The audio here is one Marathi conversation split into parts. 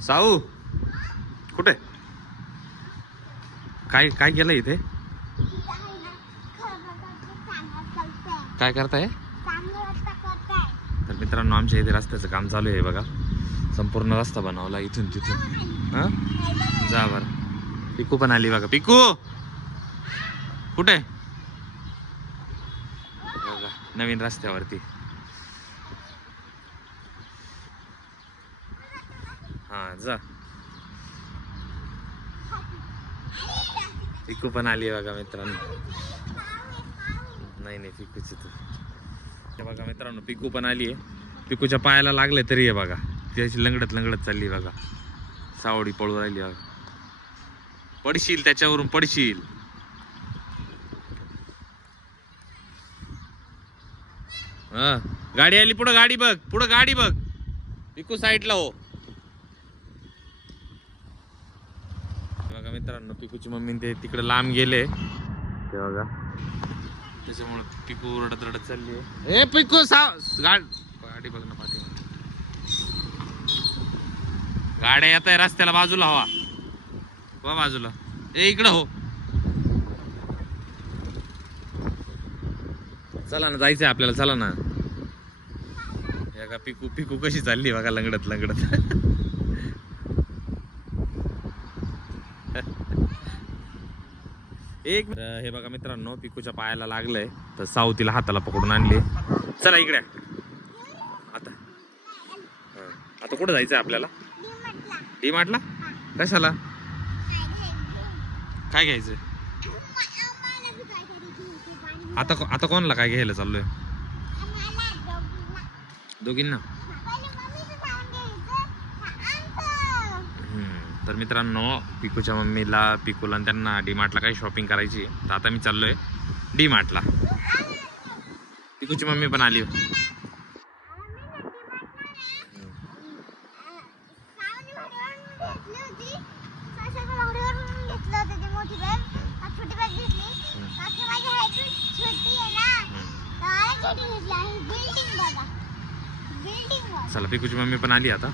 साऊ कुठे काय काय केलं इथे काय करताय तर मित्रांनो आमच्या इथे रस्त्याचं काम चालू आहे बघा संपूर्ण रस्ता बनवला इथून तिथून हा जा बरं पिकू पण आली बघा पिकू कुठे बघा नवीन रस्त्यावरती हा जा पिकू पण आली बघा मित्रांनो नाही पिकूची तू बघा मित्रांनो पिकू पण आली आहे पिकूच्या पायाला लागले तरी आहे बघा त्याची लंगडत लंगडत चालली बघा सावडी पळू राहिली बघा पडशील त्याच्यावरून पडशील हा गाडी आली पुढं गाडी बघ पुढं गाडी बघ पिकू साईडला हो बघा मित्रांनो पिकूची मम्मी ते तिकडे लांब गेले ते बघा त्याच्यामुळे पिकू रडत रडत चालली आहे ए पिकू गाडी बघ ना पाठी गाड्या येत आहे रस्त्याला बाजूला हवा वा बाजूला ए इकडं हो चला ना जायचंय आपल्याला चला ना या का पिकू पिकू कशी चालली बघा लंगडत लंगडत एक हे बघा मित्रांनो पिकूच्या पायाला लागलंय तर साऊ तिला हाताला पकडून आणली चला इकडे आता आता कुठं जायचंय आपल्याला डी मार्टला कशाला काय घ्यायचंय आता आता कोणाला काय घ्यायला चाललोय दोघींना तर मित्रांनो पिकूच्या मम्मीला पिकूला त्यांना डी मार्टला काही शॉपिंग करायची तर आता मी चाललोय डी मार्टला पिकूची मम्मी पण आली चला पिकूची मम्मी पण आली आता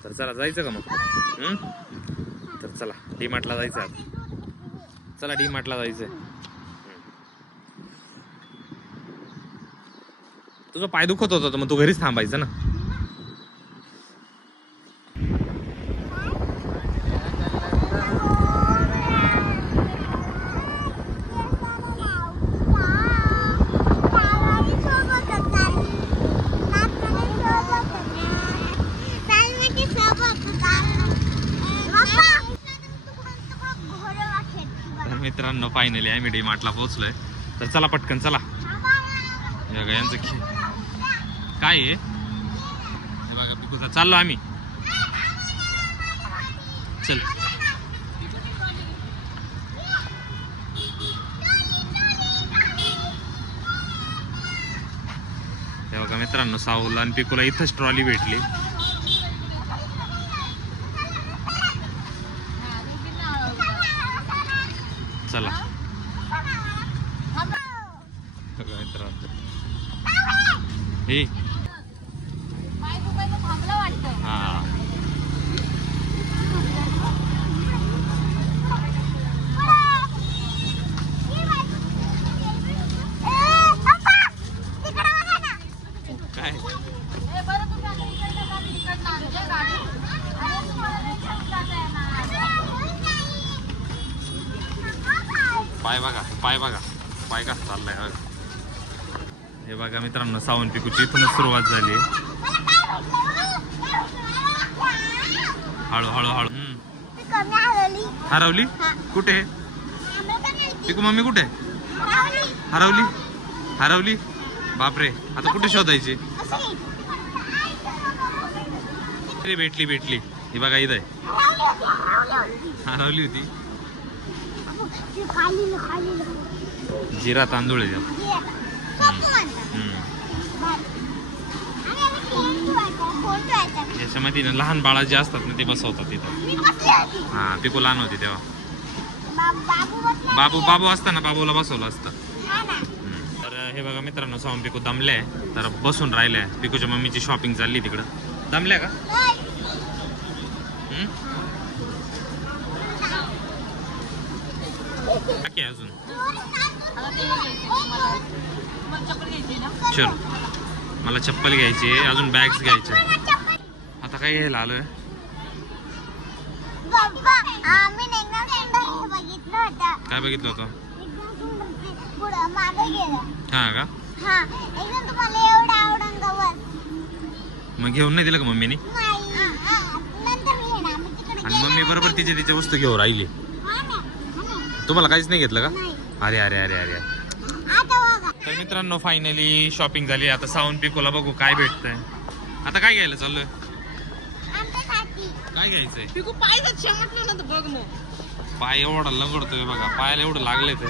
तर चला जायचं का मग तर चला डी मार्टला जायचं आता चला डी मार्टला जायचंय तुझा पाय दुखत होता मग तू घरीच थांबायचं ना मित्रांनो फायनली आम्ही डी मार्टला पोहोचलोय तर चला पटकन चला यांचं काय आहे बघा पिकूचा चाललो आम्ही चल हे बघा मित्रांनो साऊला आणि पिकूला इथंच ट्रॉली भेटली चला हे हा काय पाय बघा पाय का चाललाय बघा हे बघा मित्रांनो सावन पिकूची इथूनच सुरुवात झाली हळू हळू हळू हरवली कुठे पिकू मम्मी कुठे हरवली हरवली बापरे आता कुठे शोधायची भेटली भेटली ही बघा इथं हरवली होती जिरा तांदूळ आहे याच्यामध्ये ना लहान बाळा जे असतात ना ते बसवतात तिथं हा पिकू लहान होती तेव्हा बाबू असताना बाबूला बसवलं असतं तर हे बघा मित्रांनो, साऊन पिकू दमले तर बसून राहिलंय. पिकूच्या मम्मीची शॉपिंग चालली तिकडं. दमल्या का? बाकी आहे अजून. चल, मला चप्पल घ्यायची आहे, अजून बॅग्स घ्यायचे. आता काय घ्यायला आलोय? काय बघितलं होतं? हा का? मग घेऊन नाही दिलं का मम्मीने? आणि मम्मी बरोबर तिच्या वस्तू घेऊन राहिली. तुम्हाला काहीच नाही घेतलं का? अरे अरे अरे अरे. तर मित्रांनो, फायनली शॉपिंग झाली. आता साऊन पिकोला बघू काय भेटतंय. आता काय घ्यायला चाललोय? काय घ्यायचंय? पाय एवढा लगडतोय बघा, पायाला एवढं लागलंय तर.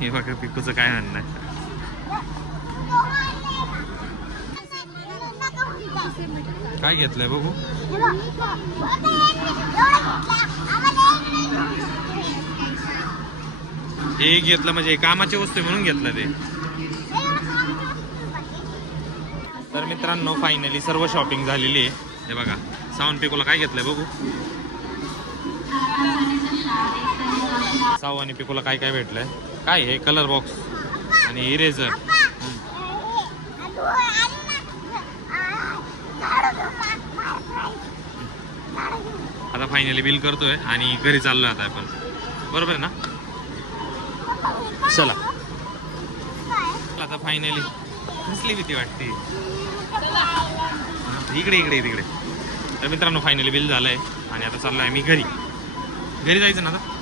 हे बघा पिकूचं काय म्हणणं आहे. काय घेतलंय बघू. हे घेतलं म्हणजे कामाची वस्तू म्हणून घेतलं ते. तर मित्रांनो, फायनली सर्व शॉपिंग झालेली आहे. हे बघा साऊन पिकोला काय घेतलंय बघू. साऊ आणि पिकोला काय काय भेटलंय. काय हे कलर बॉक्स आणि इरेझर. आता फायनली बिल करतोय आणि घरी चाललोय आता आपण. बरोबर आहे ना? चला आता फायनली. कसली भीती वाटते. इकडे इकडे तिकडे. तर मित्रांनो, फायनली बिल झालंय आणि आता चाललोय आम्ही घरी. घरी जायचं ना आता.